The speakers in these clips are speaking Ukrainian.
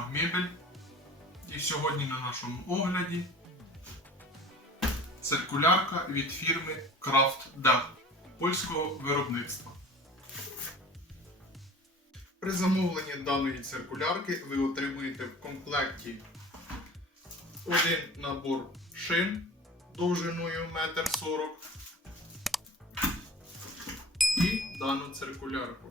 Каналі Магмебель. І сьогодні на нашому огляді циркулярка від фірми Kraft Dag польського виробництва. При замовленні даної циркулярки ви отримуєте в комплекті один набор шин довжиною 1,40 м і дану циркулярку.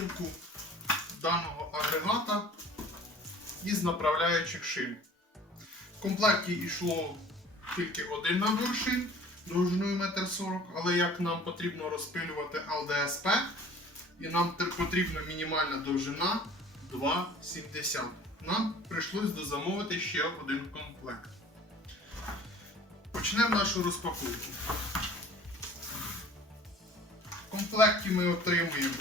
Розпаковку даного агрегата із направляючих шин. В комплекті йшло тільки один набор шин довжиною 1,40 м, але як нам потрібно розпилювати ЛДСП, і нам потрібна мінімальна довжина 2,70 Нам прийшлось дозамовити ще один комплект. Почнемо нашу розпаковку. В комплекті ми отримуємо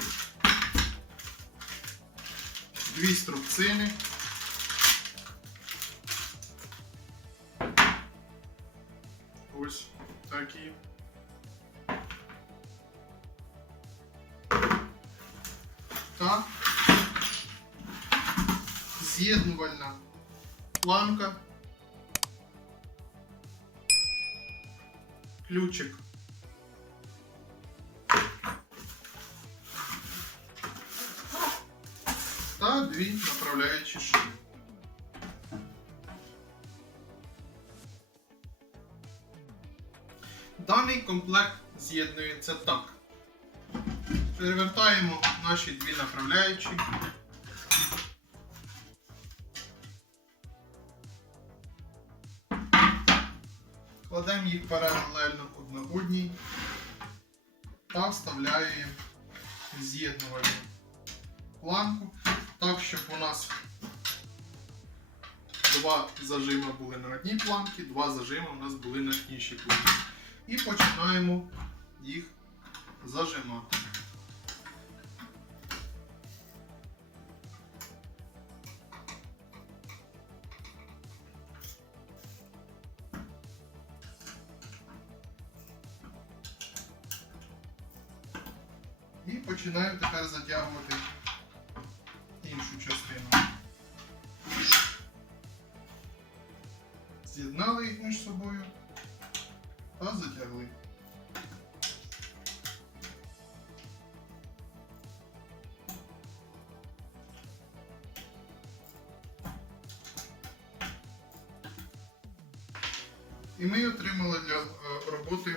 дві струбцини. Ось такі. Та з'єднувальна планка. Ключик дві направляючі шини. Даний комплект з'єднується так. Перевертаємо наші дві направляючі. Кладемо їх паралельно одна одній та вставляємо з'єднувальну планку, так, щоб у нас два зажима були на одній планці, два зажима у нас були на іншій планці. І починаємо їх зажимати. І починаємо тепер затягувати З'єднали їх між собою та затягли. І ми отримали для е, роботи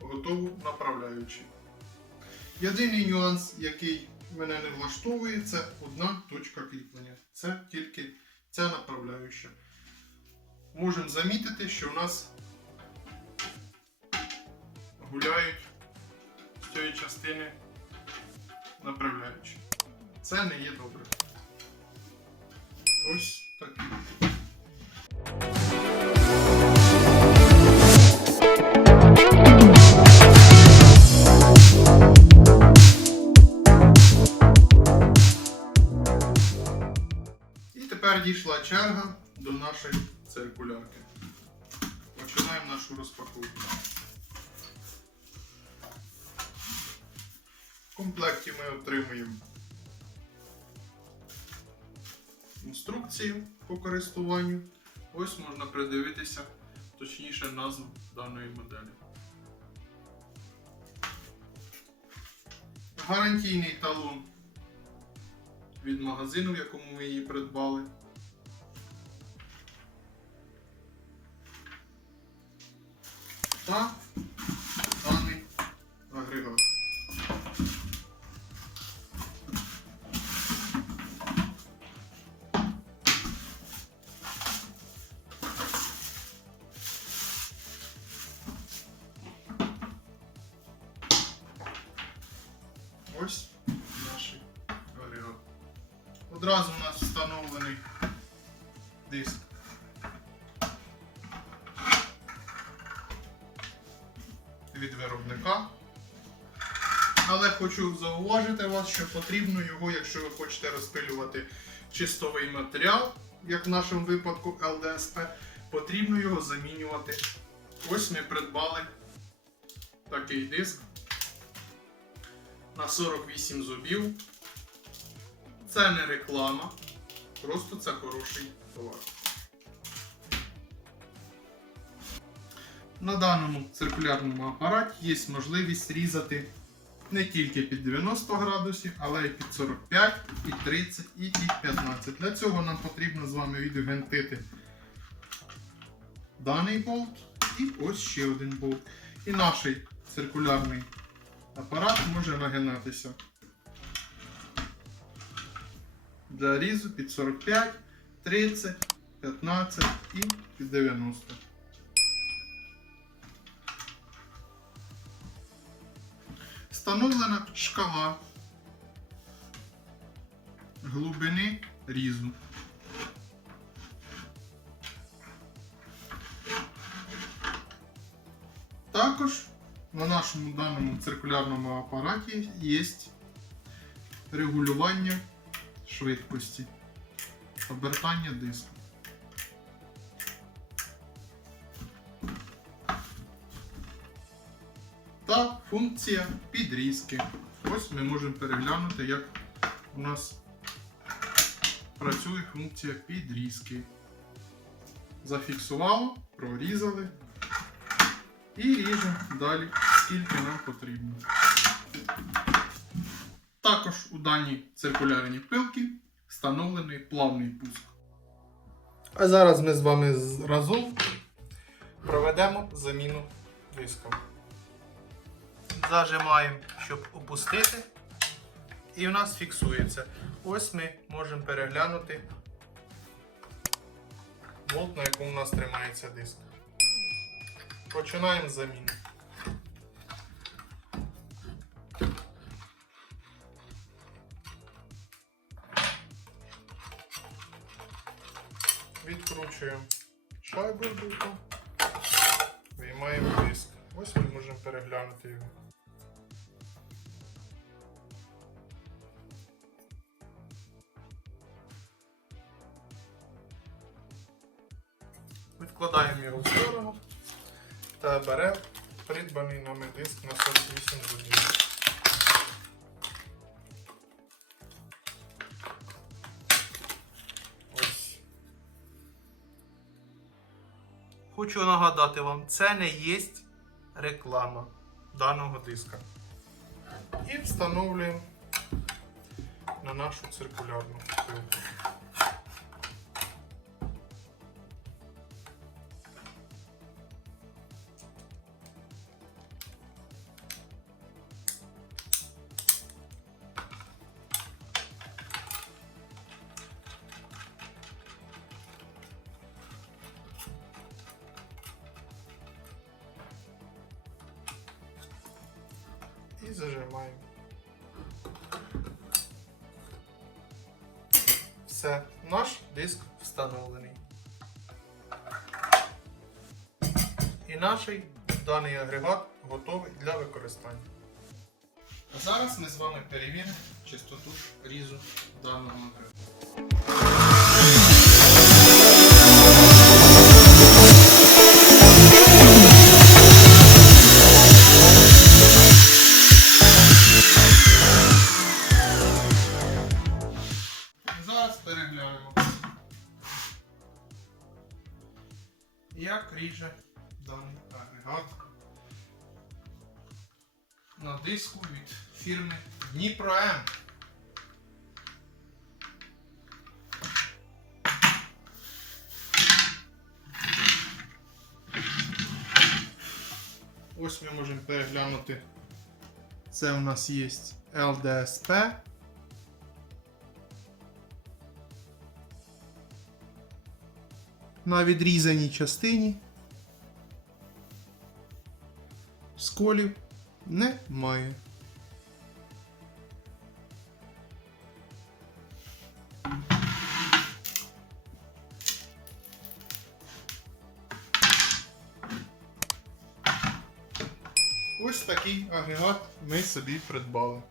готову направляючу. Єдиний нюанс, який мене не влаштовує, це одна точка кріплення. Це тільки ця направляюча. Можемо замітити, що у нас гуляють з цієї частини направляючі. Це не є добре. Ось так. Дійшла черга Починаємо нашу розпаковку. В комплекті ми отримуємо інструкцію по користуванню. Ось можна придивитися точніше назву даної моделі. Гарантійний талон від магазину, в якому ми її придбали. Та даний агрегат. Ось наш агрегат. Одразу Але хочу зауважити вас, що потрібно його, якщо ви хочете розпилювати чистовий матеріал, як в нашому випадку ЛДСП, потрібно його замінювати. Ось ми придбали такий диск на 48 зубів. Це не реклама, просто це хороший товар. На даному циркулярному апараті є можливість різати не тільки під 90 градусів, але й під 45, під 30 і під 15. Для цього нам потрібно з вами відгвинтити даний болт і ось ще один болт. І наш циркулярний апарат може нагинатися для різу під 45, 30, 15 і під 90. Встановлена шкала глибини різу. Також на нашому даному циркулярному апараті є регулювання швидкості обертання диску. Та функція підрізки. Ось ми можемо переглянути, як у нас працює функція підрізки. Зафіксувало, прорізали і ріжемо далі, скільки нам потрібно. Також у даній циркулярній пилці встановлений плавний пуск. А зараз ми з вами разом проведемо заміну диска. Зажимаємо, щоб опустити. І в нас фіксується. Ось ми можемо переглянути болт, на якому у нас тримається диск. Починаємо заміну. Відкручуємо шайбу з виймаємо диск. Ось ми можемо переглянути його. Відкладаємо його в сторону та беремо придбаний нами диск на 48 зубів. Ось. Хочу нагадати вам, це не є реклама даного диска. І встановлюємо на нашу циркулярну пилку. Зажимаємо. Все, наш диск встановлений. І наш даний агрегат готовий для використання. А зараз ми з вами перевіримо чистоту різу даного агрегату. На диску від фірми Дніпро М. Ось ми можемо переглянути. Це у нас є ЛДСП. на відрізаній частині сколів немає. Ось такий агрегат ми собі придбали.